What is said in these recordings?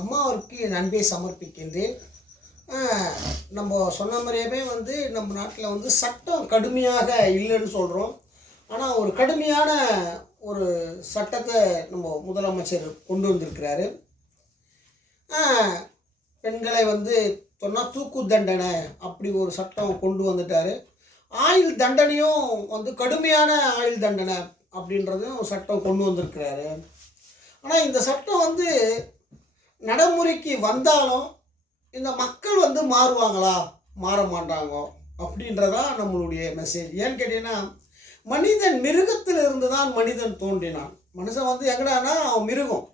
அம்மாவிற்கு என் அன்பை சமர்ப்பிக்கின்றேன். அ நம்ம சொன்ன மாரியாவே நம்ம நாட்டில சட்டம் கடுமையாக இல்லைன்னு சொல்றோம். ஆனா, ஒரு கடுமையான ஒரு சட்டத்த நம்ம முதலமைச்சர் கொண்டு வந்திருக்கிறாரு. அ பெண்களை சொன்னா தூக்கு தண்டனை அப்படி ஒரு சட்டம் கொண்டு வந்துட்டாரு. ஆயுள் தண்டனையும் கடுமையான ஆயுள் தண்டனை அப்படின்றதையும் சட்டம் கொண்டு வந்திருக்கிறாரு. ஆனா, இந்த சட்டம் நடைமுறைக்கு வந்தாலும் இந்த மக்கள் மாறுவாங்களா? மாற மாட்டாங்க. அப்படின்றதான் நம்மளுடைய மெசேஜ். ஏன்னு கேட்டீங்கன்னா, மனிதன் மிருகத்திலிருந்து தான் மனிதன் தோன்றினான். மனுஷன் எங்கடான்னா அவன் மிருகம்.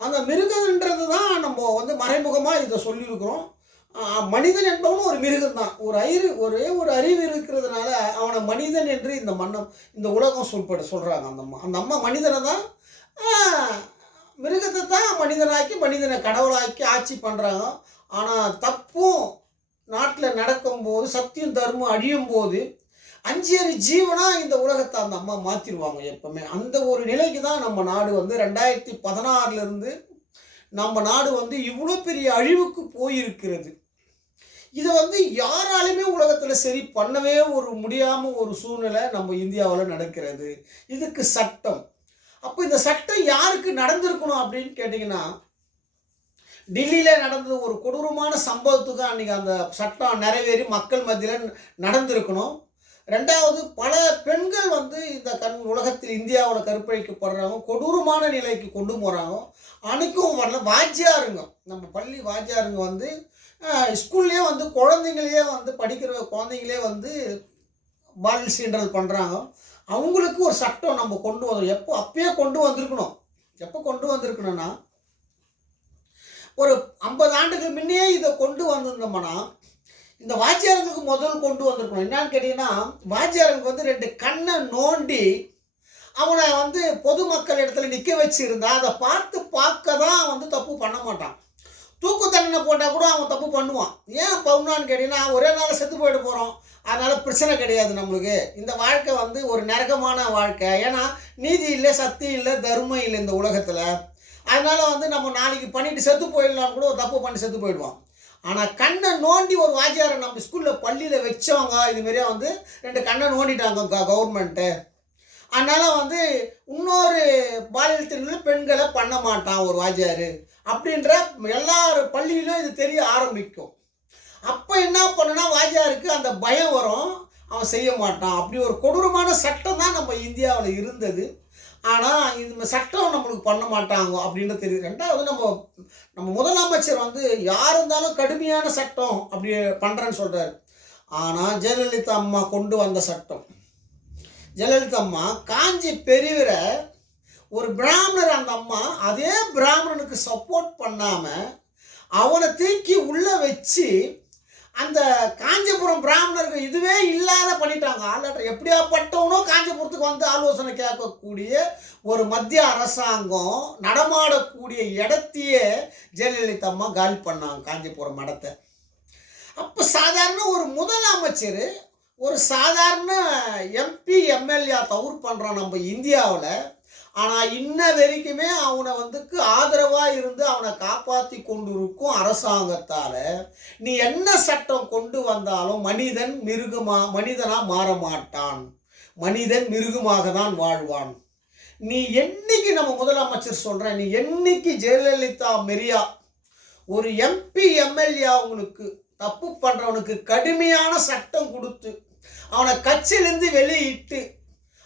அந்த மிருகன்றது தான் நம்ம மறைமுகமா இத சொல்லியிருக்கிறோம். மனிதன் என்பவனும் ஒரு மிருகம் தான். ஒரே ஒரு அறிவு இருக்கிறதுனால அவன மனிதன் என்று இந்த உலகம் சொல்றாங்க. அந்த அம்மா மனிதனை தான் ஆ மிருகத்தை தான் மனிதனாக்கி மனிதனை கடவுளாக்கி ஆட்சி பண்ணுறாங்க. ஆனால் தப்பும் நாட்டில் நடக்கும்போது, சத்தியம் தர்மம் அழியும் போது, அஞ்சேரி ஜீவனாக இந்த உலகத்தை அந்த அம்மா மாற்றிடுவாங்க எப்பவுமே. அந்த ஒரு நிலைக்கு தான் நம்ம நாடு 2016லேருந்து நம்ம நாடு இவ்வளோ பெரிய அழிவுக்கு போயிருக்கிறது. இதை யாராலுமே உலகத்தில் சரி பண்ணவே முடியாமல் ஒரு சூழ்நிலை நம்ம இந்தியாவில் நடக்கிறது. இதுக்கு சட்டம். அப்போ இந்த சட்டம் யாருக்கு நடந்திருக்கணும் அப்படின்னு கேட்டிங்கன்னா, டெல்லியில் நடந்தது ஒரு கொடூரமான சம்பவத்துக்கு அன்றைக்கி அந்த சட்டம் நிறைவேறி மக்கள் மத்தியில் நடந்திருக்கணும். ரெண்டாவது, பல பெண்கள் இந்த உலகத்தில் இந்தியாவில் கற்பழிக்கப்படுறாங்க, கொடூரமான நிலைக்கு கொண்டு போகிறாங்க. அன்றைக்கும் வரல. வாத்தியாருங்க, நம்ம பள்ளி வாத்தியாருங்க ஸ்கூல்லேயே குழந்தைங்களையே படிக்கிற குழந்தைங்களே பாலியல் சீண்டல் பண்ணுறாங்க. அவங்களுக்கு ஒரு சட்டம் நம்ம கொண்டு வந்தோம். அப்பயே கொண்டு வந்திருக்கணும். எப்போ கொண்டு வந்திருக்கணும்னா, ஒரு 50 ஆண்டுக்கு முன்னையே இதை கொண்டு வந்திருந்தோம்னா, இந்த வாத்தியாரங்களுக்கு முதல் கொண்டு வந்திருக்கணும். என்னன்னு கேட்டிங்கன்னா, வாத்தியாரங்களுக்கு 2 கண்ணை நோண்டி அவனை பொதுமக்கள் இடத்துல நிற்க வச்சுருந்தா அதை பார்க்க தான் தப்பு பண்ண மாட்டான். தூக்கு தண்டனை போட்டால் கூட அவன் தப்பு பண்ணுவான். ஏன் பண்ணுவான்னு கேட்டிங்கன்னா, ஒரே நாள் செத்து போயிட போகிறோம், அதனால் பிரச்சனை கிடையாது நம்மளுக்கு. இந்த வாழ்க்கை ஒரு நரகமான வாழ்க்கை. ஏன்னா நீதி இல்லை, சத்தியம் இல்லை, தர்மம் இல்லை இந்த உலகத்தில். அதனால் நம்ம நாளைக்கு பண்ணிட்டு செத்து போயிடலான்னு கூட ஒரு தப்பு பண்ணி செத்து போயிடுவான். ஆனால் கண்ணை நோண்டி ஒரு வாத்தியாரை நம்ம ஸ்கூலில் பள்ளியில் வச்சவங்க இதுமாரியே 2 கண்ணை நோண்டிட்டாங்க கவர்மெண்ட்டு. அதனால் இன்னொரு பாலியல் திருமணம் பெண்களை பண்ண மாட்டான் ஒரு வாத்தியார் அப்படின்ற எல்லார் பள்ளியிலும் இது தெரிய ஆரம்பிக்கும். அப்போ என்ன பண்ணுனா, வாத்தியாருக்கு அந்த பயம் வரும், அவன் செய்ய மாட்டான். அப்படி ஒரு கொடூரமான சட்டம் தான் நம்ம இந்தியாவில் இருந்தது. ஆனால் இந்த சட்டம் நம்மளுக்கு பண்ண மாட்டாங்க அப்படின்னு தெரியுது. ரெண்டாவது, நம்ம முதலமைச்சர் யார் இருந்தாலும் கடுமையான சட்டம் அப்படி பண்ணுறேன்னு சொல்கிறார். ஆனால் ஜெயலலிதா அம்மா கொண்டு வந்த சட்டம், ஜெயலலிதா அம்மா காஞ்சி பெரியவரை ஒரு பிராமணர், அந்த அம்மா அதே பிராமணனுக்கு சப்போர்ட் பண்ணாமல் அவனை தூக்கி உள்ளே வச்சு அந்த காஞ்சிபுரம் பிராமணர்கள் இதுவே இல்லாத பண்ணிட்டாங்க. ஆள்நாட்டில் எப்படியாப்பட்டவனோ காஞ்சிபுரத்துக்கு ஆலோசனை கேட்கக்கூடிய ஒரு மத்திய அரசாங்கம் நடமாடக்கூடிய இடத்தையே ஜெயலலிதா அம்மா காலி பண்ணாங்க, காஞ்சிபுரம் இடத்தை. அப்போ சாதாரண ஒரு முதலமைச்சர் ஒரு சாதாரண எம்பி எம்எல்ஏ தவறு பண்ணுறான் நம்ம இந்தியாவில். ஆனால் இன்ன வரைக்குமே அவனை ஆதரவாக இருந்து அவனை காப்பாற்றி கொண்டு இருக்கும் அரசாங்கத்தால் நீ என்ன சட்டம் கொண்டு வந்தாலும் மனிதனாக மாற மாட்டான், மனிதன் மிருகமாக தான் வாழ்வான். நீ என்னைக்கு, நம்ம முதலமைச்சர் சொல்கிறேன், நீ என்னைக்கு ஜெயலலிதா மெரியா ஒரு எம்பி எம்எல்ஏ அவங்களுக்கு தப்பு பண்ணுறவனுக்கு கடுமையான சட்டம் கொடுத்து அவனை கட்சியிலேருந்து வெளியிட்டு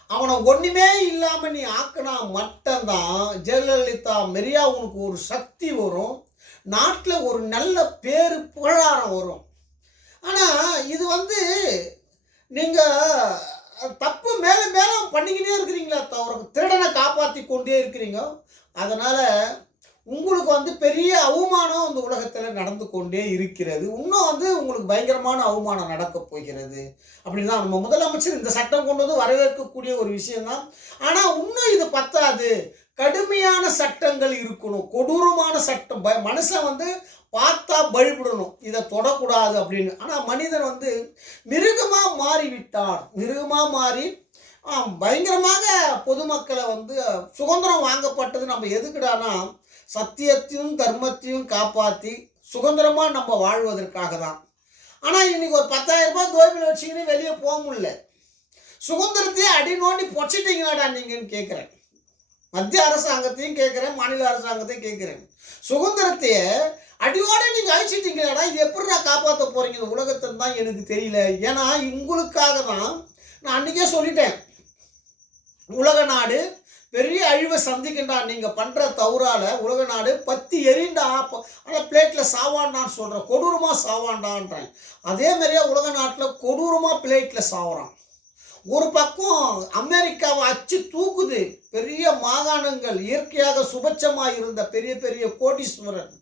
அவனை ஒன்றுமே இல்லாமல் நீ ஆக்கினா மட்டும்தான் ஜெயலலிதா மெரியா உனக்கு ஒரு சக்தி வரும், நாட்டில் ஒரு நல்ல பேரு புகழாரம் வரும். ஆனால் இது நீங்கள் தப்பு மேலே மேலே பண்ணிக்கிட்டே இருக்கிறீங்களா தவிர திருடனை காப்பாற்றி கொண்டே இருக்கிறீங்க. அதனால் உங்களுக்கு பெரிய அவமானம் இந்த உலகத்தில் நடந்து கொண்டே இருக்கிறது. இன்னும் உங்களுக்கு பயங்கரமான அவமானம் நடக்கப் போகிறது. அப்படின்னு தான் நம்ம முதலமைச்சர் இந்த சட்டம் கொண்டு வரவேற்கக்கூடிய ஒரு விஷயம்தான். ஆனால் இன்னும் இது பத்தாது, கடுமையான சட்டங்கள் இருக்கணும், கொடூரமான சட்டம். மனுஷன் பார்த்தா பயப்படணும், இதை தொடக்கூடாது அப்படின்னு. ஆனால் மனிதன் மிருகமாக மாறிவிட்டான். மிருகமாக மாறி பயங்கரமாக பொதுமக்களை சுதந்திரம் வாங்கப்பட்டது நம்ம எதுக்குடானா, சத்தியத்தையும் தர்மத்தையும் காப்பாற்றி சுதந்திரமாக நம்ம வாழ்வதற்காக தான். ஆனால் இன்னைக்கு ஒரு 10,000 ரூபாய் தோப்பில் வச்சுக்கின்னு வெளியே போக முடியல. சுதந்திரத்தையே அடி நோண்டி பொச்சிட்டீங்களாடா நீங்கன்னு கேட்குறேன். மத்திய அரசாங்கத்தையும் கேட்குறேன், மாநில அரசாங்கத்தையும் கேட்குறேன். சுதந்திரத்தையே அடியோட நீங்கள் அழிச்சிட்டீங்களாடா, இது எப்படிடா காப்பாற்ற போகிறீங்க இந்த உலகத்தில் தான் எனக்கு தெரியல. ஏன்னா உங்களுக்காக தான் நான் அன்றைக்கே சொல்லிட்டேன், உலக நாடு பெரிய அழிவை சந்திக்கின்றா. நீங்கள் பண்ணுற தவறால் உலக நாடு பத்தி எரிண்டா, ஆனால் பிளேட்டில் சாவான்டான்னு சொல்கிறேன், கொடூரமாக சாவான்டான்றேன். அதே மாதிரியே உலக நாட்டில் கொடூரமாக பிளேட்டில் சாவுறான். ஒரு பக்கம் அமெரிக்காவை அச்சு தூக்குது. பெரிய மாகாணங்கள் இயற்கையாக சுபட்சமாக இருந்த பெரிய பெரிய கோடீஸ்வரன்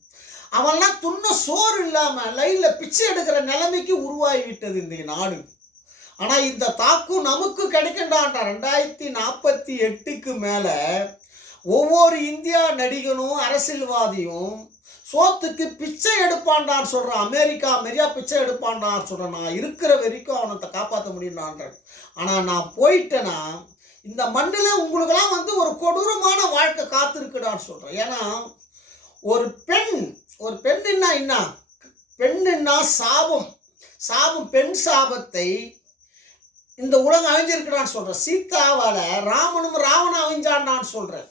அவன்லாம் துண்ண சோறு இல்லாமல் லைனில் பிச்சை எடுக்கிற நிலைமைக்கு உருவாகிவிட்டது இந்த நாடு. ஆனால் இந்த தாக்கும் நமக்கு கிடைக்கின்றான்டா. 2048க்கு மேலே ஒவ்வொரு இந்தியா நடிகனும் அரசியல்வாதியும் சோத்துக்கு பிச்சை எடுப்பான்டான்னு சொல்கிறான். அமெரிக்கா மெரியா பிச்சை எடுப்பான்டான்னு சொல்கிறேன். நான் இருக்கிற வரைக்கும் அவனை காப்பாற்ற முடியும்டான்றேன். ஆனால் நான் போயிட்டேன்னா இந்த மண்ணில் உங்களுக்கெல்லாம் வந்து ஒரு கொடூரமான வாழ்க்கை காத்திருக்குடான்னு சொல்கிறேன். ஏன்னா ஒரு பெண்ணுன்னா என்ன, பெண்ணுன்னா சாபம், பெண் சாபத்தை இந்த உலகம் அழிஞ்சிருக்கிறான்னு சொல்கிறேன். சீதாவால் ராமனும் ராவணன் அழிஞ்சான்டான்னு சொல்கிறேன்.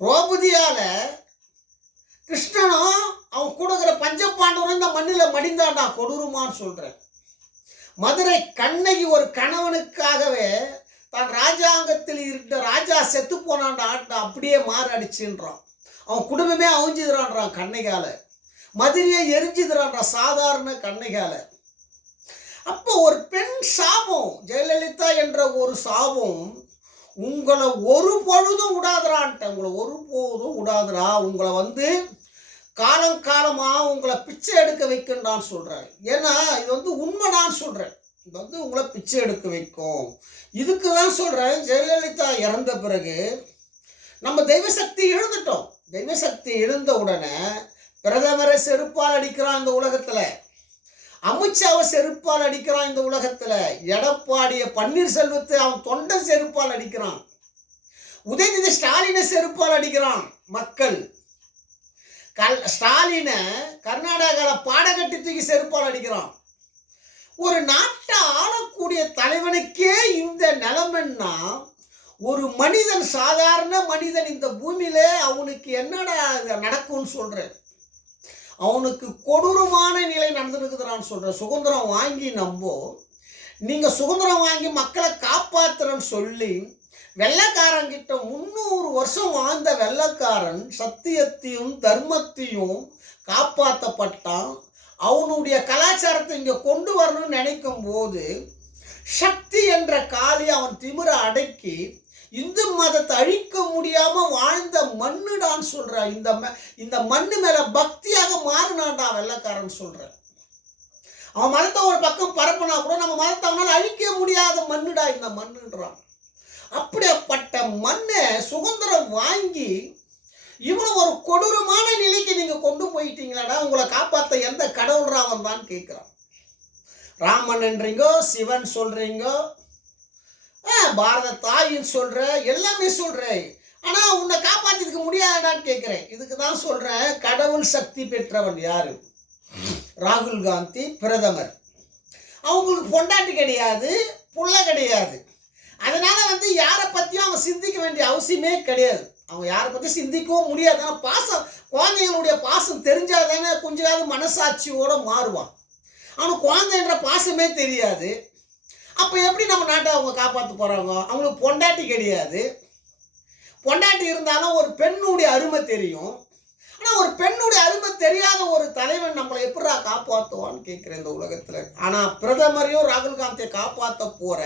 திரௌபதியால் கிருஷ்ணனும் அவன் கொடுக்குற பஞ்சபாண்டவரும் இந்த மண்ணில் மடிந்தான்டா, கொடூரமான்னு சொல்கிறேன். மதுரை கண்ணகி ஒரு கணவனுக்காகவே தான் ராஜாங்கத்தில் இருந்த ராஜா செத்து போனான்டா, அப்படியே மாரடிச்சுன்றான். அவன் குடும்பமே அழிஞ்சுதுறான்றான் கண்ணகியால். மதுரையை எரிஞ்சுதுறான்றான் சாதாரண கண்ணகியால். அப்போ ஒரு பெண் சாபம், ஜெயலலிதா என்ற ஒரு சாபம் உங்களை ஒரு பொழுதும் விடாதுறான்ட்ட. உங்களை ஒரு போதும் விடாதுரா. உங்களை வந்து காலங்காலமாக உங்களை பிச்சை எடுக்க வைக்கின்றான்னு சொல்கிறேன். ஏன்னா இது வந்து உண்மைதான் சொல்கிறேன். இது வந்து உங்களை பிச்சை எடுக்க வைக்கும். இதுக்கு தான் சொல்கிறேன், ஜெயலலிதா இறந்த பிறகு நம்ம தெய்வசக்தி எழுந்துட்டோம். தெய்வசக்தி எழுந்த உடனே பிரதமரை செருப்பால் அடிக்கிறான் இந்த உலகத்தில், அமித்ஷாவை செருப்பால் அடிக்கிறான் இந்த உலகத்தில், எடப்பாடிய பன்னீர்செல்வத்தை அவன் தொண்டை செருப்பால் அடிக்கிறான், உதயநிதி ஸ்டாலினை செருப்பால் அடிக்கிறான் மக்கள். ஸ்டாலினை கர்நாடகாவில் பாடகட்டி தூக்கி செருப்பால் அடிக்கிறான். ஒரு நாட்டை ஆளக்கூடிய தலைவனுக்கே இந்த நிலைமைன்னா ஒரு மனிதன், சாதாரண மனிதன் இந்த பூமியிலே அவனுக்கு என்னடா நடக்கும்னு சொல்கிறேன். அவனுக்கு கொடூரமான நிலை நடந்துருக்குதுறான்னு சொல்கிறேன். சுதந்திரம் வாங்கி நீங்கள் சுதந்திரம் வாங்கி மக்களை காப்பாற்றுறன்னு சொல்லி வெள்ளைக்காரங்கிட்ட 300 வருஷம் வாழ்ந்த வெள்ளைக்காரன் சத்தியத்தையும் தர்மத்தையும் காப்பாற்றப்பட்டான். அவனுடைய கலாச்சாரத்தை இங்கே கொண்டு வரணும்னு நினைக்கும் போது சக்தி என்ற காளி அவன் திமிர அடக்கி இந்து மதத்தை அழிக்க முடியாமல் வாழ்ந்த மண்ணுடான்னு சொல்கிறான். இந்த மண்ணு மேலே பக்தியாக மாறினான்டா வெள்ளைக்காரன் சொல்கிறேன். அவன் மதத்தை ஒரு பக்கம் பரப்புனா கூட நம்ம மதத்தை அவனால் அழிக்க முடியாத மண்ணுடா இந்த மண்ணுன்றான். அப்படிப்பட்ட மண்ணை சுதந்திரம் வாங்கி இவ்வளோ ஒரு கொடூரமான நிலைக்கு நீங்கள் கொண்டு போயிட்டீங்களாடா. உங்களை காப்பாற்ற எந்த கடவுள் ராமன் தான் கேட்குறான். ராமன்ன்றீங்கோ, சிவன் சொல்கிறீங்க, பாரத தாயின்னு சொல்கிற, எல்லாமே சொல்கிறேன். ஆனால் உன்னை காப்பாற்றிக்க முடியாதான்னு கேட்குறேன். இதுக்கு தான் சொல்கிறேன், கடவுள் சக்தி பெற்றவன் யார்? ராகுல் காந்தி பிரதமர். அவங்களுக்கு பொண்டாட்டி கிடையாது, புள்ள கிடையாது. அதனால் வந்து யாரை பற்றியும் அவன் சிந்திக்க வேண்டிய அவசியமே கிடையாது. அவன் யாரை பற்றி சிந்திக்கவும் முடியாது. ஆனால் பாசம், குழந்தைங்களுடைய பாசம் தெரிஞ்சால் தானே கொஞ்சமாவது மனசாட்சியோடு மாறுவான். அவனுக்கு குழந்தைன்ற பாசமே தெரியாது. அப்போ எப்படி நம்ம நாட்டை அவங்க காப்பாற்ற போகிறாங்க? அவங்களுக்கு பொண்டாட்டி கிடையாது. பொண்டாட்டி இருந்தாலும் ஒரு பெண்ணுடைய அருமை தெரியும். ஆனால் ஒரு பெண்ணுடைய அருமை தெரியாத ஒரு தலைவன் நம்மளை எப்படா காப்பாற்றுவான்னு கேட்குறேன் இந்த உலகத்தில். ஆனால் பிரதமரையும் ராகுல் காந்தியை காப்பாற்ற போகிற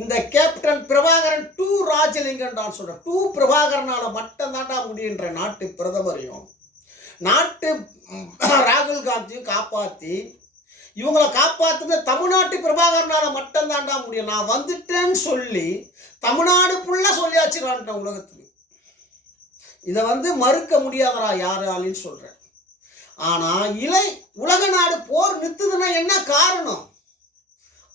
இந்த கேப்டன் பிரபாகரன் 2 ராஜலிங்கன்டான்னு சொல்கிறேன். 2 பிரபாகரனால் மட்டும்தான்டா முடியுன்ற நாட்டு பிரதமரையும் நாட்டு ராகுல் காந்தியும் காப்பாற்றி இவங்களை காப்பாற்றுறது தமிழ்நாட்டு பிரபாகரனால் மட்டும்தான்டா முடியும். நான் வந்துட்டேன்னு சொல்லி தமிழ்நாடு ஃபுல்லாக சொல்லியாச்சுடான்ட்டேன் உலகத்துக்கு. இதை வந்து மறுக்க முடியாதரா யாராலின்னு சொல்கிறேன். ஆனால் உலக நாடு போர் நிறுத்துதுன்னா என்ன காரணம்?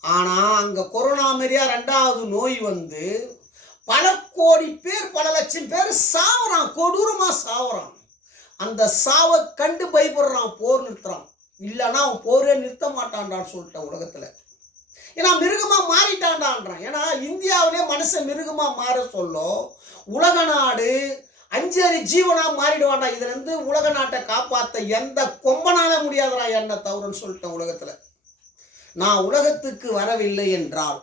ஆனால் அங்கே கொரோனா மாரியா 2வது நோய் வந்து பல கோடி பேர், பல லட்சம் பேர் சாவுறான், கொடூரமா சாவுறான். அந்த சாவை கண்டு பயப்படுறான், போர் நிறுத்துறான். இல்லைன்னா அவன் போரே நிறுத்த மாட்டான்டான்னு சொல்லிட்டேன் உலகத்துல. ஏன்னா மிருகமா மாறிட்டான்டான்றான். ஏன்னா இந்தியாவிலே மனுஷன் மிருகமா மாற சொல்லும், உலக நாடு அஞ்சறி ஜீவனா மாறிடுவான்டா. இதுல இருந்து உலக நாட்டை காப்பாற்ற எந்த கொம்பனால முடியாதரா என்ன தவறுன்னு சொல்லிட்டேன் உலகத்துல. நான் உலகத்துக்கு வரவில்லை என்றால்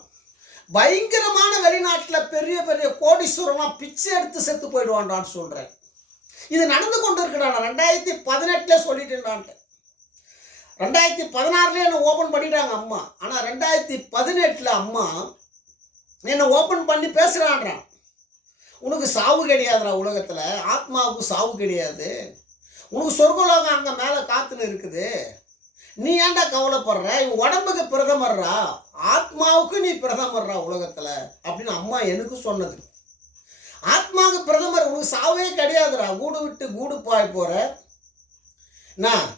பயங்கரமான வெளிநாட்டில் பெரிய பெரிய கோடீஸ்வரம்லாம் பிச்சை எடுத்து செத்து போயிடுவான்டான்னு சொல்றேன். இது நடந்து கொண்டு இருக்கிறான். 2018 சொல்லிட்டேன்டான்ட்டு. 2016 என்ன ஓபன் பண்ணிட்டாங்க அம்மா. ஆனா 2018 அம்மா என்ன ஓபன் பண்ணி பேசுறான்றான். உனக்கு சாவு கிடையாதுடா, உலகத்துல ஆத்மாவுக்கு சாவு கிடையாது, உனக்கு சொர்க்கலோகம் அங்க மேல காத்துன்னு இருக்குது, நீ ஏன்டா கவலைப்படுற, உடம்புக்கு பிரதமர்ரா, ஆத்மாவுக்கு நீ பிரதமர்ரா உலகத்துல அப்படின்னு அம்மா எனக்கு சொன்னது. ஆத்மாவுக்கு பிரதமர், உனக்கு சாவே கிடையாதுடா, கூடு விட்டு கூடு பாய் போற, நான்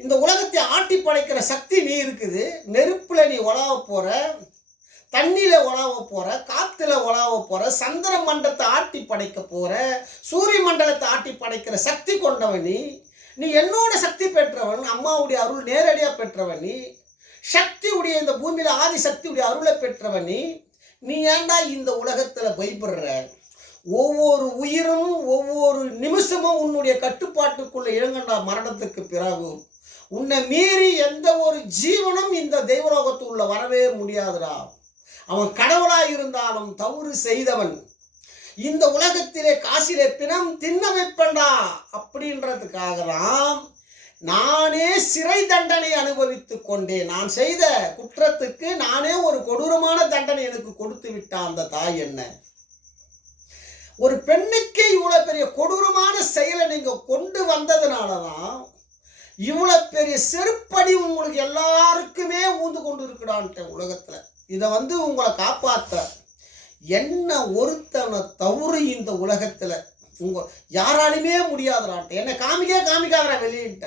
இந்த உலகத்தை ஆட்டி படைக்கிற சக்தி நீ இருக்குது, நெருப்புல நீ உலாவ போற, தண்ணியில உலாவ போற, காத்துல உலாவ போற, சந்திர மண்டலத்தை ஆட்டி படைக்க போற, சூரிய மண்டலத்தை ஆட்டி படைக்கிற சக்தி கொண்டவன் நீ என்னோட சக்தி பெற்றவன், அம்மாவுடைய அருள் நேரடியா பெற்றவன் சக்தி உடைய இந்த பூமியில ஆதி சக்தி உடைய அருளை பெற்றவன் நீ ஏன்டா இந்த உலகத்துல பயப்படுற? ஒவ்வொரு உயிரும் ஒவ்வொரு நிமிஷமும் உன்னுடைய கட்டுப்பாட்டுக்குள்ள இழங்கண்டா. மரணத்துக்கு பிறகு உன்னை மீறி எந்த ஒரு ஜீவனும் இந்த தெய்வலோகத்துக்குள்ள வரவே முடியாதுடா. அவன் கடவுளா இருந்தாலும் தவறு செய்தவன். இந்த உலகத்திலே காசிலே பிணம் தின்ன வைப்பண்டா அப்படின்றதுக்காக தான் நானே சிறை தண்டனை அனுபவித்துக் கொண்டேன். நான் செய்த குற்றத்துக்கு நானே ஒரு கொடூரமான தண்டனை எனக்கு கொடுத்து விட்டான் அந்த தாய். என்ன ஒரு பெண்ணுக்கு இவ்வளவு பெரிய கொடூரமான செயலை நீங்க கொண்டு வந்ததுனாலதான் இவ்வளவு பெரிய செருப்படி உங்களுக்கு எல்லாருக்குமே ஊந்து கொண்டு இருக்கிறான்ட்ட உலகத்துல. இதை உங்களை காப்பாற்ற என்ன ஒருத்தனை தவறு இந்த உலகத்துல யாராலுமே முடியாதுடான்ட்டு. என்னை காமிக்காதரா வெளியிட்ட.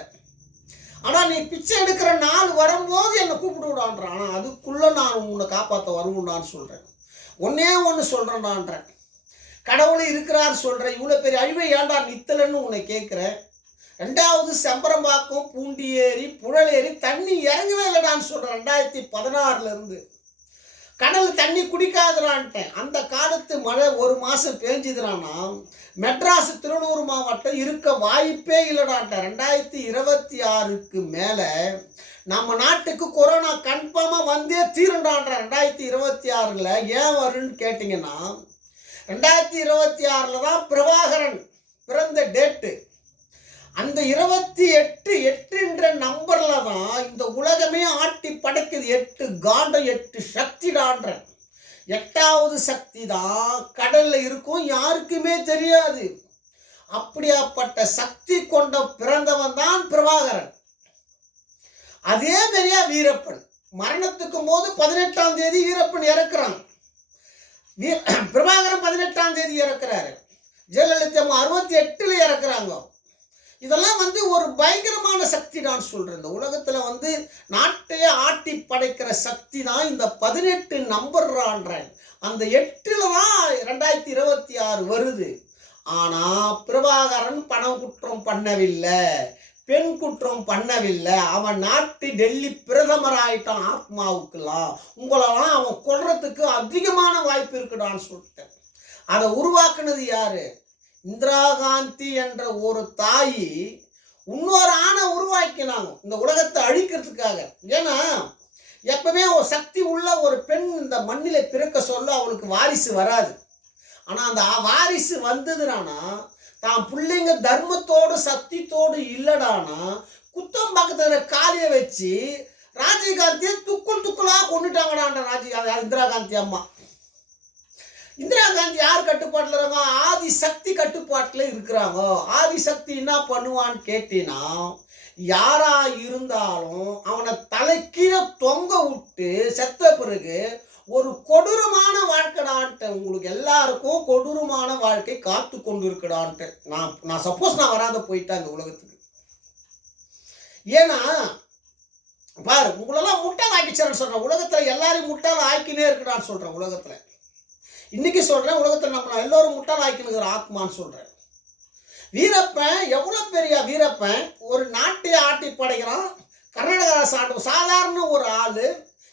ஆனா நீ பிச்சை எடுக்கிற நாள் வரும்போது என்னை கூப்பிட்டு விடான்றான். ஆனா அதுக்குள்ள நான் உன்னை காப்பாற்ற வருவேன்டான்னு சொல்றேன். ஒண்ணு சொல்றேன்டான்றேன். கடவுள் இருக்கிறார் சொல்றேன். இவ்வளவு பெரிய அழிவை ஏன்டா நித்தலன்னு உன்னை கேட்கிறேன். 2வது செம்பரம்பாக்கம், பூண்டி ஏரி, புழல் ஏரி தண்ணி இறங்கவே இல்லைடான்னு சொல்றேன். 2016 இருந்து கடல் தண்ணி குடிக்காதுறான்ட்டேன். அந்த காலத்து மழை ஒரு மாதம் பேஞ்சுதுறான்னா மெட்ராஸ் திருநூறு மாவட்டம் இருக்க வாய்ப்பே இல்லைடான்ட்டேன். 2026க்கு மேலே நம்ம நாட்டுக்கு கொரோனா கன்ஃபார்மாக வந்தே தீருண்டான்ற. 2026ல் ஏன் வருன்னு கேட்டிங்கன்னா 2026 தான் பிரபாகரன் பிறந்த டேட்டு. அந்த 28 நம்பர்ல தான் இந்த உலகமே ஆட்டி படைக்குது. 8 காண்டம் 8 சக்திடான்ற. 8வது சக்தி தான் கடல்ல இருக்கும், யாருக்குமே தெரியாது. அப்படியாப்பட்ட சக்தி கொண்ட பிறந்தவன் தான் பிரபாகரன். அதே மாதிரியா வீரப்பன் மரணத்துக்கும் போது 18ஆம் தேதி வீரப்பன் இறக்குறான். பிரபாகரன் 18ஆம் தேதி இறக்குறாரு. ஜெயலலிதா 68ல் இறக்குறாங்க. இதெல்லாம் ஒரு பயங்கரமான சக்தி நான் சொல்றேன். இந்த உலகத்துல நாட்டையே ஆட்டி படைக்கிற சக்தி தான் இந்த 18 நம்பர்றான்றேன். அந்த 8ல் தான் 2026 வருது. ஆனா பிரபாகரன் பணம் குற்றம் பண்ணவில்லை, பெண் குற்றம் பண்ணவில்லை. அவன் நாட்டு டெல்லி பிரதமர் ஆயிட்டான். ஆத்மாவுக்குலாம் உங்களெல்லாம் அவன் கொல்றதுக்கு அதிகமான வாய்ப்பு இருக்குடான்னு சொல்லிட்டேன். அதை உருவாக்குனது யாரு? இந்திரா காந்தி என்ற ஒரு தாய் இன்னொரு ஆணை உருவாக்கினாங்க இந்த உலகத்தை அழிக்கிறதுக்காக. ஏன்னா எப்பவுமே ஒரு சக்தி உள்ள ஒரு பெண் இந்த மண்ணில பிறக்க சொல்ல அவளுக்கு வாரிசு வராது. ஆனா அந்த வாரிசு வந்ததுனா தான் பிள்ளைங்க தர்மத்தோடு சக்தித்தோடு இல்லடானா குத்தம் பக்கத்துல காலிய வச்சு ராஜீவ்காந்தியை துக்குளா கொண்டுட்டாங்கடா. இந்திரா காந்தி அம்மா. இந்திரா காந்தி யார் கட்டுப்பாட்டில் இருக்காங்க? ஆதி சக்தி கட்டுப்பாட்டில் இருக்கிறாங்க. ஆதி சக்தி என்ன பண்ணுவான்னு கேட்டீங்கன்னா யாரா இருந்தாலும் அவனை தலைக்கீழ தொங்க விட்டு செத்த பிறகு ஒரு கொடூரமான வாழ்க்கைடான்ட்டு. உங்களுக்கு எல்லாருக்கும் கொடூரமான வாழ்க்கை காத்து கொண்டு இருக்குடான்ட்டு. நான் சப்போஸ் நான் வராத போயிட்டேன் இந்த உலகத்துக்கு. ஏன்னா பாரு, உங்களெல்லாம் முட்டாள் ஆக்கிச்சான்னு சொல்றேன். உலகத்துல எல்லாரையும் முட்டாள் ஆக்கினே இருக்குடான்னு சொல்றேன். உலகத்துல இன்னைக்கு சொல்கிறேன், உலகத்தில் நம்மளை எல்லோரும் முட்டாளாக்கினுங்கிற ஆத்மான்னு சொல்கிறேன். வீரப்பன் எவ்வளோ பெரிய வீரப்பன், ஒரு நாட்டை ஆட்டி படைக்கிறான். கர்நாடகா சாதாரண ஒரு ஆள்,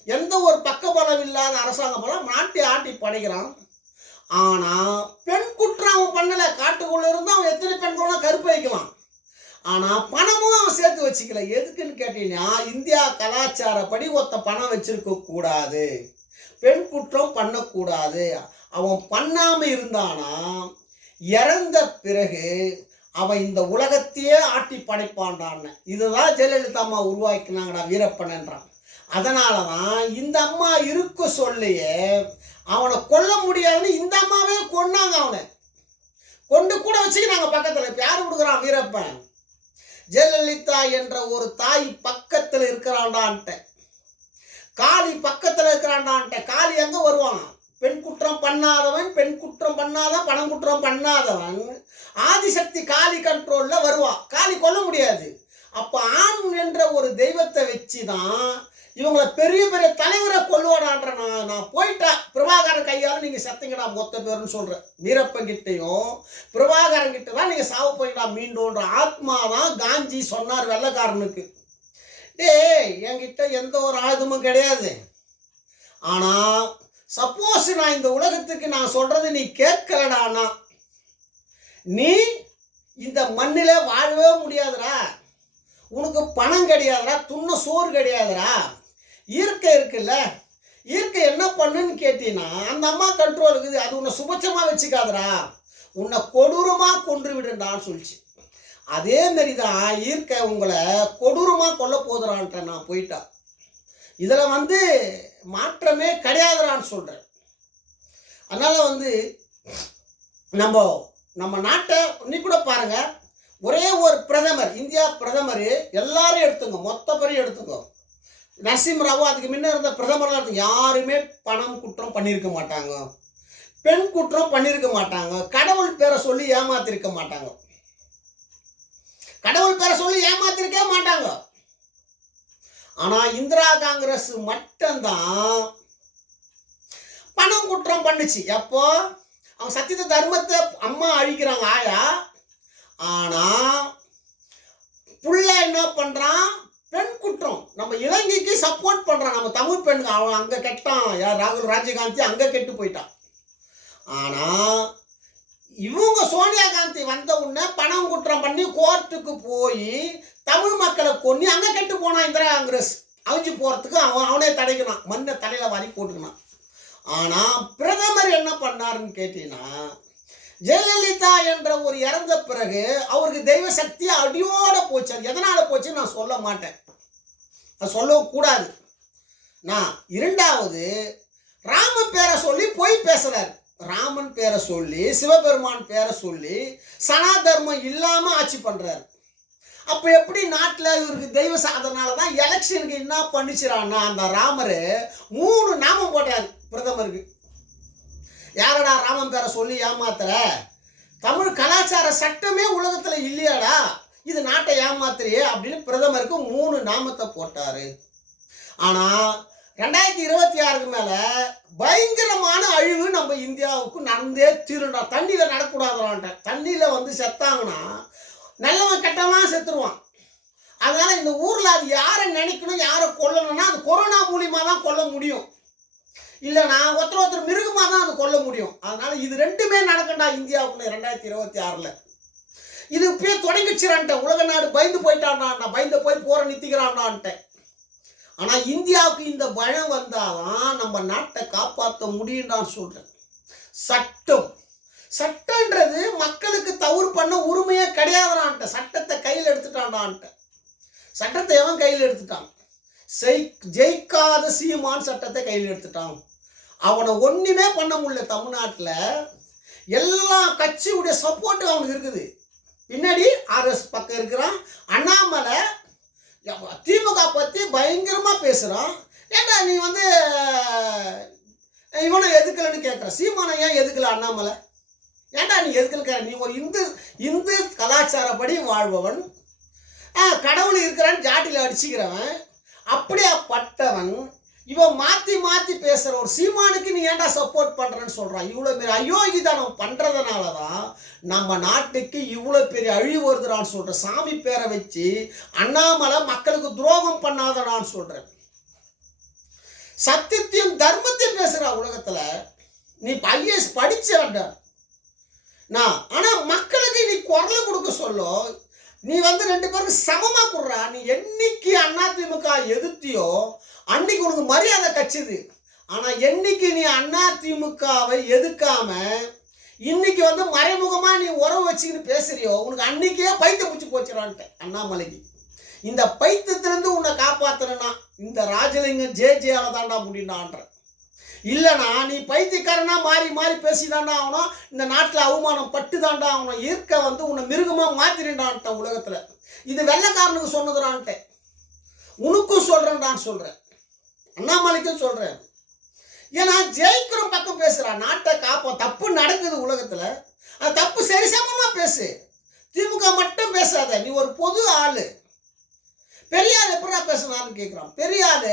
எந்த ஒரு பக்கபலம் இல்லாத அரசாங்க பலம், நாட்டை ஆட்டி படைக்கிறான். ஆனால் பெண் குற்றம் அவன் பண்ணலை. காட்டுக்குள்ளே இருந்து அவன் எத்தனை பெண்களோட கருப்பு வைக்கலாம். ஆனால் பணமும் அவன் சேர்த்து வச்சுக்கல. எதுக்குன்னு கேட்டீங்கன்னா, இந்தியா கலாச்சாரப்படி ஒருத்த பணம் வச்சிருக்க கூடாது, பெண் குற்றம் பண்ணக்கூடாது. அவன் பண்ணாமல் இருந்தானா இறந்த பிறகு அவன் இந்த உலகத்தையே ஆட்டி படைப்பான்டான்னு. இதுதான் ஜெயலலிதா அம்மா உருவாக்கினாங்கடா வீரப்பன்ன்றான். அதனால தான் இந்த அம்மா இருக்க சொல்லியே அவனை கொல்ல முடியாதுன்னு இந்த அம்மாவே கொன்னாங்க. அவனை கொண்டு கூட வச்சுக்கிறாங்க பக்கத்தில். இப்போ யார் கொடுக்குறான்? வீரப்பன். ஜெயலலிதா என்ற ஒரு தாய் பக்கத்தில் இருக்கிறான்டான்ட்ட, காளி பக்கத்தில் இருக்கிறான்டான்ட்ட. காளி எங்கே வருவான்? பெண் குற்றம் பண்ணாதவன், பெண் குற்றம் பண்ணாதவன், பணம் குற்றம் பண்ணாதவன் ஆதிசக்தி காளி கண்ட்ரோலில் வருவான். காளி கொல்ல முடியாது. அப்போ ஆண் என்ற ஒரு தெய்வத்தை வச்சு தான் இவங்களை பெரிய பெரிய தலைவரை கொல்லுவாடான்ற. நான் போயிட்டா பிரபாகரன் கையால் நீங்கள் செத்தீங்கடா மொத்த பேருன்னு சொல்கிறேன். வீரப்பன் கிட்டையும் பிரபாகரன் கிட்ட தான் நீங்கள் சாவு போயிடா மீண்டோன்ற ஆத்மா தான் காஞ்சி சொன்னார் வெள்ளைக்காரனுக்கு. என்கிட்ட எந்த ஒரு ஆயுதமும் கிடையாது. ஆனால் சப்போஸ் நான் இந்த உலகத்துக்கு நான் சொல்கிறது நீ கேட்கலடானா நீ இந்த மண்ணில் வாழவே முடியாதுடா. உனக்கு பணம் கிடையாதுடா, துண்ண சோறு கிடையாதுடா. இயற்கை இருக்குல்ல, இயற்கை என்ன பண்ணுன்னு கேட்டீங்கன்னா அந்த அம்மா கண்ட்ரோல் இருக்குது. அது உன்னை சுபட்சமாக வச்சுக்காதுடா, உன்னை கொடூரமாக கொன்று விடுண்டான்னு சொல்லிச்சு. அதே மாரி தான் இயற்கை உங்களை கொடூரமாக கொல்ல போதுறான்ட்ட நான் போயிட்டா. இதில் மாற்றமே கிடையாதுறான்னு சொல்கிறேன். அதனால் நம்ம நாட்டை நீ கூட பாருங்க, ஒரே ஒரு பிரதமர், இந்தியா பிரதமர் எல்லாரும் எடுத்துங்க, மொத்த பேரையும் எடுத்துங்க. நரசிம்மராவோ அதுக்கு முன்ன இருந்த பிரதமராக இருந்து யாருமே பணம் குற்றம் பண்ணியிருக்க மாட்டாங்க, பெண் குற்றம் பண்ணியிருக்க மாட்டாங்க, கடவுள் பேரை சொல்லி ஏமாத்திருக்க மாட்டாங்க, கடவுள் பேரை சொல்லி ஏமாத்திருக்கே மாட்டாங்க. ஆனால் இந்திரா காங்கிரஸ் மட்டும்தான் பணம் குற்றம் பண்ணுச்சு. எப்போ அவங்க சத்தியத்தை தர்மத்தை அம்மா அழிக்கிறாங்க ஆயா. ஆனால் புள்ள என்ன பண்ணுறான்? பெண் குற்றம். நம்ம இலங்கைக்கு சப்போர்ட் பண்ணுறான். நம்ம தமிழ் பெண்ணுக்கு அவன் அங்கே கெட்டான். யார்? ராகுல் ராஜீவ்காந்தி அங்கே கெட்டு போயிட்டான். ஆனால் இவங்க சோனியா காந்தி வந்த உடனே பணம் குற்றம் பண்ணி கோர்ட்டுக்கு போய் தமிழ் மக்களை கொன்னி அங்கே கெட்டு போனான் இந்திரா காங்கிரஸ். அழிஞ்சு போகிறதுக்கு அவனே தடைக்கணும், மண்ணை தலையில் வாரி போட்டுக்கணும். ஆனால் பிரதமர் என்ன பண்ணாருன்னு கேட்டீங்கன்னா, ஜெயலலிதா என்ற ஒரு இறந்த பிறகு அவருக்கு தெய்வ சக்தி அடியோட போச்சு. அது எதனால் போச்சுன்னு நான் சொல்ல மாட்டேன், அது சொல்லக்கூடாது. நான் இரண்டாவது ராமன் பேரை சொல்லி போய் பேசுகிறார். ராமன் பேரை சொல்லி சிவபெருமான் பேரை சொல்லி சனாதர்மம் இல்லாமல் ஆட்சி பண்ணுறாரு. அப்போ எப்படி நாட்டில் இவருக்கு தெய்வ சாதனால தான் எலெக்ஷனுக்கு என்ன பண்ணிச்சிடான்னா அந்த ராமர் 3 நாமம் போட்டார் பிரதமருக்கு. யாரடா ராமன் பேரை சொல்லி ஏமாத்துற? தமிழ் கலாச்சார சட்டமே உலகத்தில் இல்லையாடா, இது நாட்டை ஏமாத்துறியே அப்படின்னு பிரதமருக்கு 3 நாமத்தை போட்டார். ஆனால் 2026க்கு மேலே பயங்கரமான அழிவு நம்ம இந்தியாவுக்கு நடந்தே தீருண்டா. தண்ணியில் நடக்கூடாதுடான்ட்ட. தண்ணியில் செத்தாங்கன்னா நல்லவன் கெட்டவன் செத்துருவான். அதனால் இந்த ஊரில் அது யாரை நினைக்கணும், யாரை கொல்லணும்னா அது கொரோனா மூலியமாக தான் கொல்ல முடியும், இல்லைனா ஒருத்தர் மிருகமாக தான் அது கொல்ல முடியும். அதனால் இது ரெண்டுமே நடக்கண்டா இந்தியாவுக்குள்ள 2026. இது இப்பயே தொடங்கிச்சிடான்ட்ட. உலக நாடு பயந்து போயிட்டான்டான்டா, பயந்து போய் போற நிறுத்திக்கிறான்டான்ட்ட. ஆனால் இந்தியாவுக்கு இந்த பயம் வந்தாதான் நம்ம நாட்டை காப்பாற்ற முடியும்டான்னு சொல்கிறேன். சட்டன்றது மக்களுக்கு தவறு பண்ண உரிமையே கிடையாதுடான்ட்ட. சட்டத்தை கையில் எடுத்துட்டான்டான்ட்ட. சட்டத்தை எவன் கையில் எடுத்துட்டான்? ஜெயிக்காத சீமான் சட்டத்தை கையில் எடுத்துட்டான். அவனை ஒன்றுமே பண்ண முடியல. தமிழ்நாட்டில் எல்லா கட்சியுடைய சப்போர்ட்டு அவனுக்கு இருக்குது. பின்னாடி ஆர்எஸ் பக்கம் இருக்கிறான். அண்ணாமலை திமுக பற்றி பயங்கரமாக பேசுகிறான். ஏன்னா நீ இவனை எதுக்கலன்னு கேட்குற, சீமானை ஏன் எதுக்கல அண்ணாமலை? ஏன்டா நீ எதுக்கல? நீ ஒரு இந்து கலாச்சாரப்படி வாழ்பவன், கடவுள் இருக்கிறான்னு ஜாட்டியில் அடிச்சுக்கிறவன், அப்படியாப்பட்டவன் இவன் மாற்றி மாற்றி பேசுகிற ஒரு சீமானுக்கு நீ ஏன்டா சப்போர்ட் பண்ணுறேன்னு சொல்கிறான். இவ்வளோ பெரிய அயோக்கியதானம் பண்ணுறதுனால தான் நம்ம நாட்டுக்கு இவ்வளோ பெரிய அழிவு வருதுடான்னு சொல்கிறேன். சாமி பேரை வச்சு அண்ணாமலை மக்களுக்கு துரோகம் பண்ணாதடான்னு சொல்கிறேன். சத்தியத்தையும் தர்மத்தையும் பேசுகிற உலகத்தில் நீ ஐஏஎஸ் படிச்ச வேண்டாம் நான், ஆனால் மக்களுக்கு நீ குரல் கொடுக்க சொல்ல நீ வந்து ரெண்டு பேருக்கு சமமாக கொடுறா. நீ என்னைக்கு அதிமுக எதிர்த்தியோ அன்னைக்கு உனக்கு மரியாதை கட்சிது. ஆனால் என்னைக்கு நீ அதிமுகவை எதிர்க்காம இன்னைக்கு வந்து மறைமுகமாக நீ உறவு வச்சுக்கின்னு பேசுறியோ உனக்கு அன்னைக்கே பைத்தியம் பிடிச்சி போச்சுடான்ட்டு அண்ணாமலைக்கு. இந்த பைத்தியத்திலேருந்து உன்னை காப்பாற்றணும்னா இந்த ராஜலிங்கம் ஜேஆல தாண்டா முடியும்டான்ற. இல்லைனா நீ பைத்தியக்காரனா மாறி மாறி பேசிதாண்டா ஆகணும். இந்த நாட்டில் அவமானம் பட்டு தாண்டா ஆகணும். இயற்கை வந்து உன்னை மிருகமாக மாற்றிடான்ட்டேன் உலகத்தில். இது வெள்ளைக்காரனுக்கு சொன்னதுடான்ட்டேன், உனக்கும் சொல்கிறேன்டான்னு சொல்கிறேன், அண்ணாமலைக்கும் சொல்கிறேன். ஏன்னா ஜெயிக்கிறோம் பக்கம் பேசுகிறான். நாட்டை காப்போம். தப்பு நடக்குது உலகத்தில், அந்த தப்பு சரி சமமாக பேசு. திமுக மட்டும் பேசாத. நீ ஒரு பொது ஆள். பெரியார் எப்படா பேசினான்னு கேட்குறான். பெரியார்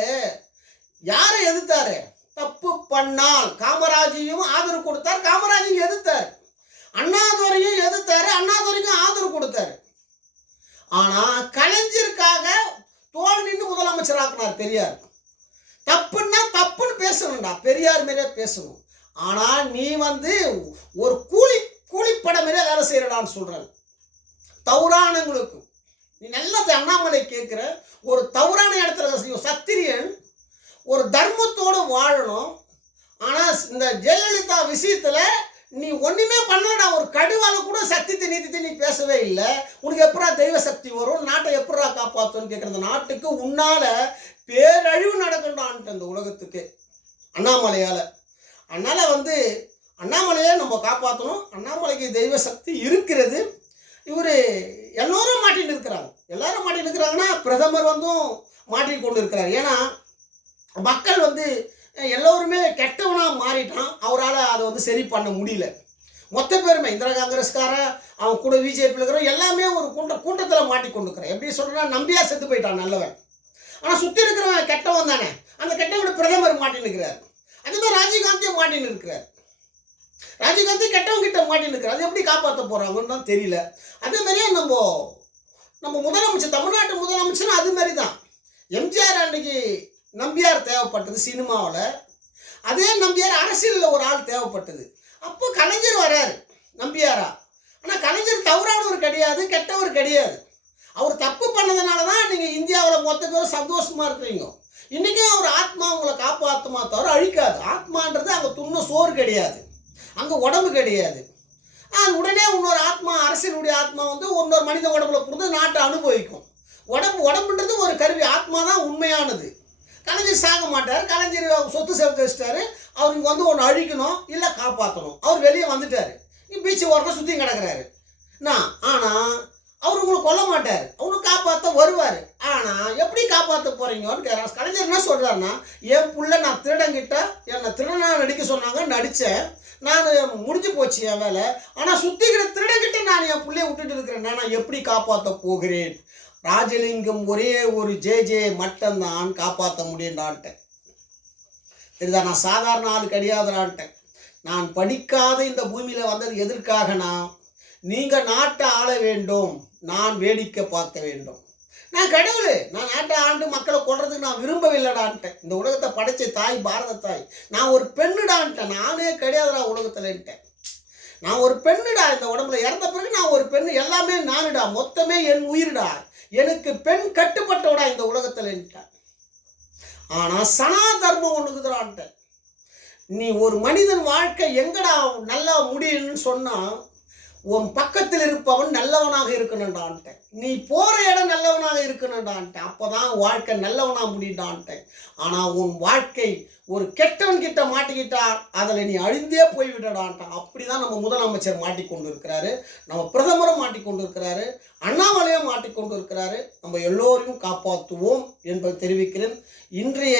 யாரை எதிர்த்தாரு? தப்பு பண்ணால் காமராஜையும் ஆதரவு கொடுத்தார், காமராஜையும் எதிர்த்தார். அண்ணாதுரையும் எதிர்த்தாரு, அண்ணாதுரைக்கும் ஆதரவு கொடுத்தாரு. ஆனால் கலைஞருக்காக தோல் நின்று முதலமைச்சராக்குனார் பெரியார். தப்புன்னா தப்புன்னு பேசணும்டா, பெரியார் மாரியே பேசணும். ஆனால் நீ வந்து ஒரு கூலிப்பட மாரியே வேலை செய்யறடான்னு சொல்கிறேன். தவறானவங்களுக்கு நீ நல்ல அண்ணாமலை கேட்குற ஒரு தவறான இடத்துல சத்திரியன் ஒரு தர்மத்தோடு வாழணும். ஆனால் இந்த ஜெயலலிதா விஷயத்தில் நீ ஒன்றுமே பண்ணடா. ஒரு கடுவால கூட சத்தியத்தை நீதித்தை நீ பேசவே இல்லை. உனக்கு எப்படா தெய்வ சக்தி வரும்? நாட்டை எப்படா காப்பாற்றுன்னு கேட்குற. இந்த நாட்டுக்கு உன்னால பேரழிவு நடக்கண்டான்ட்டு இந்த உலகத்துக்கு அண்ணாமலையால். அதனால் வந்து அண்ணாமலையை நம்ம காப்பாற்றணும். அண்ணாமலைக்கு தெய்வ சக்தி இருக்கிறது. இவர் எல்லோரும் மாட்டின்னு இருக்கிறாங்க. எல்லாரும் மாட்டின்னு இருக்கிறாங்கன்னா பிரதமர் வந்தும் மாட்டிக்கொண்டு இருக்கிறார். ஏன்னா மக்கள் வந்து எல்லோருமே கெட்டவனாக மாறிட்டான். அவரால் அதை வந்து சரி பண்ண முடியல. மொத்த பேருமே இந்திரா காங்கிரஸ்காரன் அவன் கூட பிஜேபியில் இருக்கிற எல்லாமே ஒரு கூட்டத்தில் மாட்டிக்கொண்டுருக்கிறான். எப்படி சொல்கிறேன்னா நம்பியா செத்து போயிட்டான் நல்லவன். ஆனால் சுற்றி இருக்கிறவன் கெட்டவன் தானே. அந்த கெட்டவனோட பிரதமர் மாட்டின்னு இருக்கிறார். அதேமாதிரி ராஜீவ்காந்தியும் மாட்டின்னு இருக்கிறார். ராஜீவ்காந்தி கெட்டவன் கிட்ட மாட்டின்னு இருக்கிறார். அது எப்படி காப்பாற்ற போகிறாங்கன்னு தான் தெரியல. அதே மாதிரியே நம்ம முதலமைச்சர், தமிழ்நாட்டு முதலமைச்சரும் அது மாதிரி தான். எம்ஜிஆர் அன்னைக்கு நம்பியார் தேவைப்பட்டது சினிமாவில். அதே நம்பியார் அரசியலில் ஒரு ஆள் தேவைப்பட்டது. அப்போ கலைஞர் வராரு நம்பியாரா. ஆனால் கலைஞர் தவறானவர் கிடையாது, கெட்டவர் கிடையாது. அவர் தப்பு பண்ணதுனால தான் நீங்கள் இந்தியாவில் மொத்த பேரும் சந்தோஷமாக இருக்கிறீங்க. இன்றைக்கும் அவர் ஆத்மா உங்களை காப்பாற்றுமா தவிர அழிக்காது. ஆத்மான்றது அங்கே துண்ண சோறு கிடையாது, அங்கே உடம்பு கிடையாது. அது உடனே இன்னொரு ஆத்மா, அரசியலுடைய ஆத்மா வந்து இன்னொரு மனித உடம்புல புரிந்து நாட்டை அனுபவிக்கும். உடம்புன்றது ஒரு கருவி. ஆத்மா தான் உண்மையானது. கலைஞர் சாக மாட்டார். கலைஞர் சொத்து சேர்த்து வச்சிட்டாரு. அவர் இங்கே வந்து ஒன்று அழிக்கணும் இல்லை காப்பாற்றணும். அவர் வெளியே வந்துட்டார். பீச்சு ஓரத்தில் சுற்றி கிடக்கிறாரு. ஆனால் அவர் உங்களை கொல்ல மாட்டார், அவனுக்கு காப்பாற்ற வருவார். ஆனால் எப்படி காப்பாற்ற போகிறீங்கன்னு கேட்குறாரு. கலைஞர் என்ன சொல்கிறாருன்னா, என் புள்ள நான் திருடங்கிட்ட என்னை திருடனாக நடிக்க சொன்னாங்க, நடித்தேன், நான் முடிஞ்சு போச்சு என் வேலை. ஆனால் சுற்றிக்கிற திருடங்கிட்ட நான் என் பிள்ளைய விட்டுட்டு இருக்கிறேன், நான் எப்படி காப்பாற்ற போகிறேன்? ராஜலிங்கம் ஒரே ஒரு ஜே மட்டும்தான் காப்பாற்ற முடியும்டான்ட்டேன். சரிதா, நான் சாதாரண ஆள் கிடையாதுடான்ட்டேன். நான் படிக்காத இந்த பூமியில் வந்தது எதற்காகனா, நீங்கள் நாட்டை ஆள வேண்டும், நான் வேடிக்கை பார்க்க வேண்டும். நான் கடவுள், நான் நாட்டை ஆண்டு மக்களை கொள்றதுக்கு நான் விரும்பவில்லைடான்ட்டேன். இந்த உலகத்தை படைச்ச தாய் பாரத தாய். நான் ஒரு பெண்ணுடான்ட்டேன். நானே கிடையாதுடா உலகத்துலன்ட்டேன். நான் ஒரு பெண்ணுடா. இந்த உடம்புல இறந்த பிறகு நான் ஒரு பெண்ணு. எல்லாமே நானுடா. மொத்தமே என் உயிர்டா. எனக்கு பெண் கட்டுப்பட்டோடா இந்த உலகத்துலன்ட்டேன். ஆனால் சனாதர்மம் ஒன்றுக்குதுடான்ட்டேன். நீ ஒரு மனிதன் வாழ்க்கை எங்கடா நல்லா முடியும்னு சொன்னால், உன் பக்கத்தில் இருப்பவன் நல்லவனாக இருக்கணும்டான்ட்டேன். நீ போகிற இடம் நல்லவனாக இருக்கணும்டான்ட்டேன். அப்போ தான் வாழ்க்கை நல்லவனாக முடியும்டான்ட்டேன். ஆனால் உன் வாழ்க்கை ஒரு கெட்டவன் கிட்ட மாட்டிக்கிட்டா அதில் நீ அழிந்தே போய்விடடான்ட்டான். அப்படி தான் நம்ம முதலமைச்சர் மாட்டிக்கொண்டு இருக்கிறாரு, நம்ம பிரதமரும் மாட்டிக்கொண்டு இருக்கிறாரு, அண்ணாமலையும் மாட்டிக்கொண்டு இருக்கிறாரு. நம்ம எல்லோரையும் காப்பாற்றுவோம் என்பதை தெரிவிக்கிறேன். இன்றைய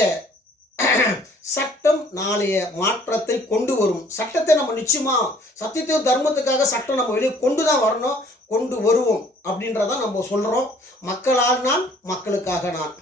சட்டம் நாளைய மாற்றத்தை கொண்டு வரும். சட்டத்தை நம்ம நிச்சயமாக சத்தியத்தையும் தர்மத்துக்காக சட்டம் நம்ம வெளியே கொண்டு தான் வரணும், கொண்டு வருவோம் அப்படின்றதான் நம்ம சொல்கிறோம். மக்களால் நான், மக்களுக்காக நான்.